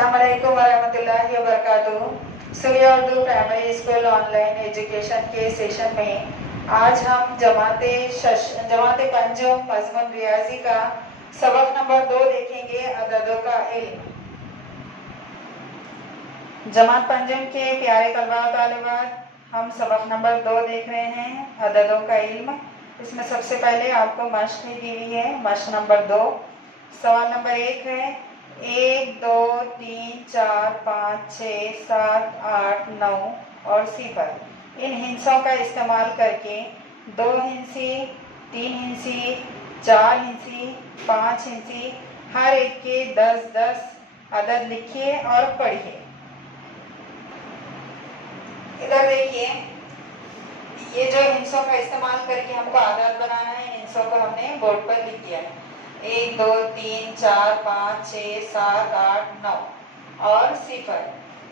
अस्सलामुअलैकुम वरहमतुल्लाहि वबरकातुहू। Surya Urdu primary school online education के सेशन में आज हम जमाते पंजम मज़मून रियाजी का सबक नंबर 2 देखेंगे, अददों का इल्म। जमात पंजम के प्यारे तलबा और तालिबात, हम सबक नंबर 2 देख रहे हैं, अददों का इल्म। इसमें सबसे पहले आपको मश्क दी हुई है, मश्क नंबर 2। सवाल नंबर 1 है 1, 2, 3, 4, 5, 6, 7, 8, 9 और 0 इन हिंसों का इस्तेमाल करके 2 हिंसी, 3 हिंसी, 4 हिंसी, 5 हिंसी हर एक के 10-10 अदद लिखिए और पढ़िए। इधर देखिए, ये जो हिंसों का इस्तेमाल करके हमको आदाद बनाना है, हिंसों को हमने बोर्ड पर लिख दिया है। 1, 2, 3, 4, 5, 6, 7, 8, 9 और 0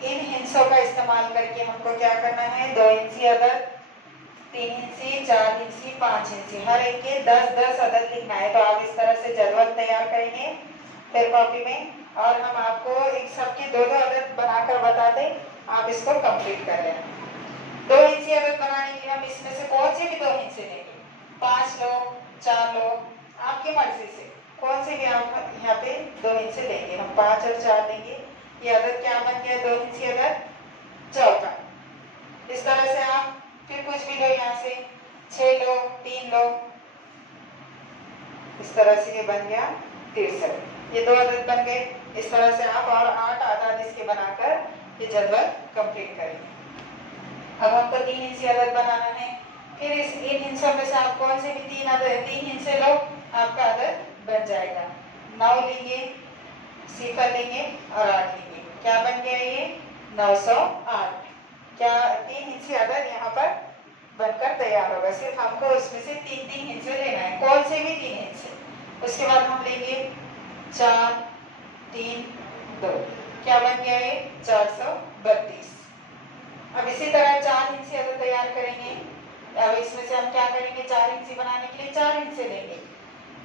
इन हिंसों का इस्तेमाल करके हमको क्या करना है, 2 हिंसी अदद, 3 हिंसी, 4 हिंसी, 5 हिंसी हर एक के 10-10 अदद लिखना है। तो आप इस तरह से जदवल तैयार करेंगे फिर कॉपी में, और हम आपको एक सबके 2-2 अदद बनाकर बता दें, आप इसको कंप्लीट कर लेना। 2 हिंसी अदद बनाने के लिए हम इसमें से कौन से भी 2 हिंसे लेंगे, 5 लोग, 4 लोग, आपकी मर्जी से कौन से भी आप यहाँ पे 2 हिंसे लेंगे। हम 5 और 4 लेंगे। ये अदद क्या बन गया, 2 हिंसी अदद 14। इस तरह से आप फिर कुछ भी लो, यहाँ से 6 लोग, 3 लोग, इस तरह से ये बन गया 63। ये 2 अदद बन गए। इस तरह से आप और 8 अदद इसके बनाकर ये जदवल कंप्लीट करेंगे। अब हमको 3 हिंसी अदद बनाना है। फिर इस इन हिंसों में से आप कौन से भी 3 हिंसे लो, आपका अदद बन जाएगा। 9 लेंगे, 0 लेंगे और 8 लेंगे। क्या बन गया ये, 908। क्या 3 हिंसे अदद यहाँ पर बनकर तैयार होगा। सिर्फ हमको उसमें से 3 हिंसे लेना है, कौन से भी 3 हिंसे। उसके बाद हम लेंगे 4, 3, 2। क्या बन गया ये, 432। अब इसी तरह 4 हिंसे अदद तैयार करेंगे। अब इसमें से हम क्या करेंगे, 4 हिंसे बनाने के लिए 4 हिंसे लेंगे,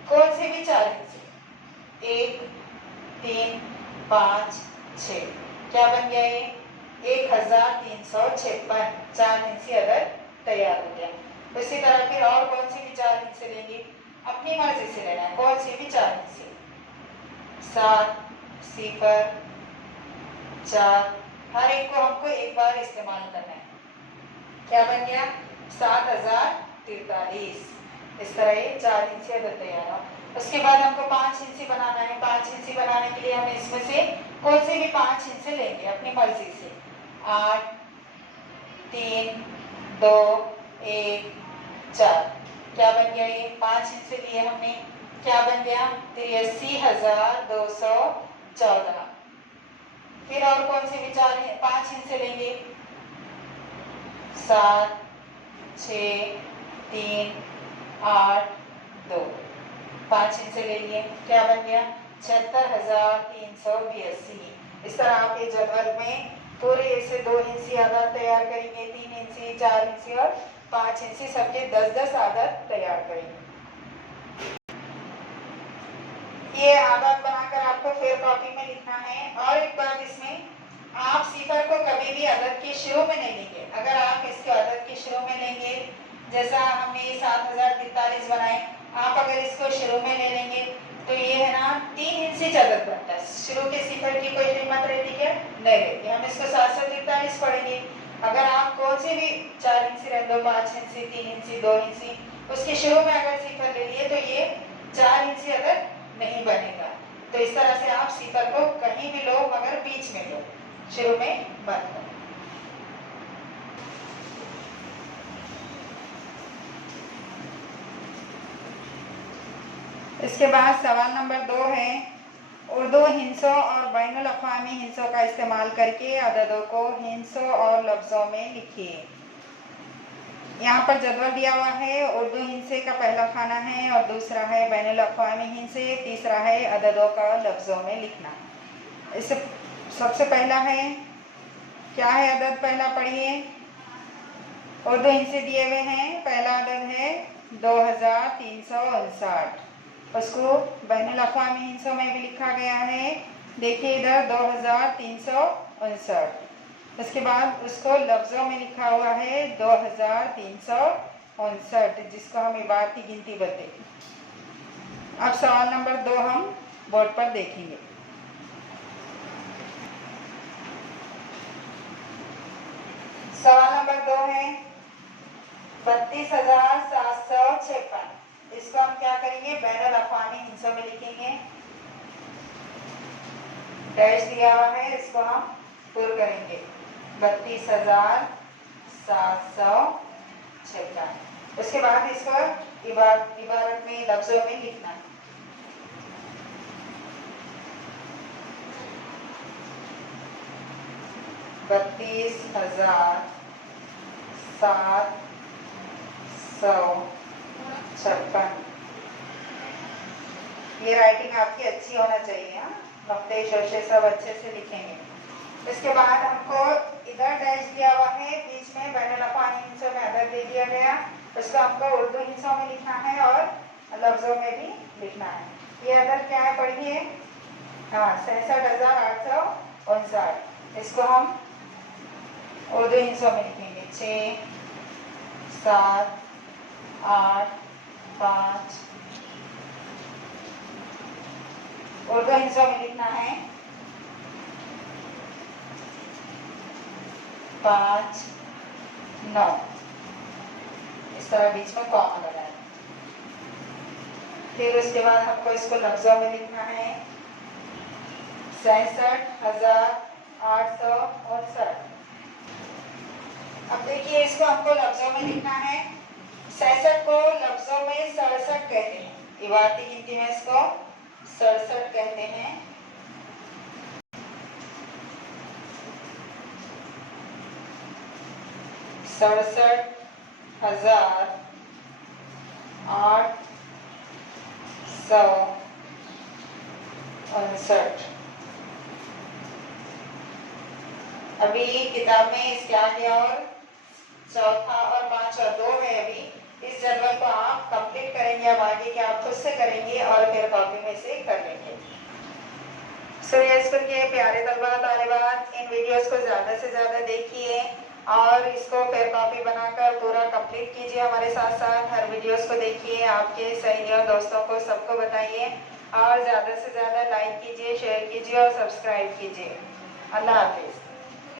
कौन से भी 4 हिंसे, 1, 3, 5, 6। क्या बन गया ये, 1356। 4 हिंसे अदद तैयार हो गया। इसी तरह फिर और कौन सी भी 4 हिंसे लेंगे, अपनी मर्जी से लेना है, कौन सी भी 4 हिंसे, 7, 0, 4 हर एक को हमको एक बार इस्तेमाल करना है। क्या बन गया, 7043। इस तरह ये 4 हिंसे अदद तैयार हो। उसके बाद हमको 5 हिंसे बनाना है। 5 हिंसे बनाने के लिए हम इसमें से कौन से भी 5 हिंसे लेंगे अपनी मर्जी से, 8, 3, 2, 1, 4। क्या बन गया ये, 5 हिंसे लिए हमने। क्या बन गया, 83,214। फिर और कौन से भी 5 हिंसे लेंगे, 7, 6, 3, 8, 2। 5 हिंसे ले लिए। क्या बन गया, 76,382। इस तरह आप ये जदवल में पूरे ऐसे 2 हिंसी आदाद तैयार करेंगे, 3 हिंसी, 4 हिंसी और 5 हिंसी सबके 10-10 आदाद तैयार करेंगे। ये आदाद बनाकर आपको फिर कॉपी में लिखना है। और एक बात, इसमें आप 0 को कभी भी अदद के शुरू में नहीं लेंगे। अगर आप इसके अदद के शुरू में लेंगे, जैसा हमने 7043 बनाए, आप अगर इसको शुरू में ले लेंगे तो ये है ना 3 हिंसी अदद बनता है। शुरू के 0 की कोई कीमत रहती क्या, नहीं रहती। हम इसको 743 पढ़ेंगे। अगर आप कौन से भी 4 हिंसी रह दो, 5 हिंसी, 3 हिंसी, 2 हिंसी, उसके शुरू में अगर 0 ले लिए तो ये 4 हिंसी अदद नहीं बनेगा। तो इस तरह से आप 0 को कहीं भी लो, मगर बीच में लो, शुरू में मत लो। इसके बाद सवाल नंबर 2 है, उर्दू हिंसों और बैनुल अक़वामी हिंसों का इस्तेमाल करके अददों को हिंसों और लफ्ज़ों में लिखिए। यहाँ पर जदवल दिया हुआ है। उर्दू हिंसे का पहला खाना है और दूसरा है बैनुल अक़वामी हिंसे, तीसरा है अददों का लफ्ज़ों में लिखना। इससे सबसे पहला है, क्या है अदद, पहला पढ़िए। उर्दू हिंसे दिए हुए हैं। पहला अदद है 2359। उसको बैनुल अक़वामी हिंसों में भी लिखा गया है देखिए इधर 2359। उसके बाद उसको लफ्ज़ों में लिखा हुआ है 2359, जिसको हम इबार की गिनती बोलते हैं। अब सवाल नंबर 2 हम बोर्ड पर देखेंगे। सवाल नंबर 2 है 32,756। इसको हम क्या करेंगे, बैनुल अक़वामी हिस्सों में लिखेंगे। डैश दिया हुआ है, इसको हम पुर करेंगे 32,756। उसके बाद इसको इबारत में लफ्जों में लिखना है। बत्तीस हजार 756। ये राइटिंग आपकी अच्छी होना चाहिए। नुक्ते शोशे सब अच्छे से लिखेंगे। इसके बाद हमको इधर डैश दिया हुआ है, बीच में बैनुल अक़वामी हिस्सों में अदद दे दिया गया। उसको हमको उर्दू हिस्सों में लिखना है और लफ्जों में भी लिखना है। ये अदद क्या है पढ़िए। हाँ, 66,859। इसको हम उर्दू हिस्सों में लिखेंगे 6 7 8 5। उर्दू हिस्सों में लिखना है 5 9। इस तरह बीच में कॉमा लगाए। फिर उसके बाद हमको इसको लफ्जों में लिखना है 66,859। अब देखिए इसको हमको लफ्जों में लिखना है। 66 को लफ्जों में 67 कहते हैं। इबारती गिनती में इसको 67 कहते हैं। सड़सठ 67,859। अभी किताब में इसके आगे और चौथा और पांचवा 2 है। अभी इस जदवल को आप कंप्लीट करेंगे। अब आगे के आप खुद से करेंगे और फिर कॉपी में से कर लेंगे। सो स्कूल के प्यारे तलबा तालिबात, इन वीडियोस को ज़्यादा से ज़्यादा देखिए और इसको फिर कॉपी बनाकर पूरा कंप्लीट कीजिए। हमारे साथ साथ हर वीडियोस को देखिए, आपके सहेलियों दोस्तों को सबको बताइए और ज़्यादा से ज़्यादा लाइक कीजिए, शेयर कीजिए और सब्सक्राइब कीजिए। अल्लाह हाफिज़।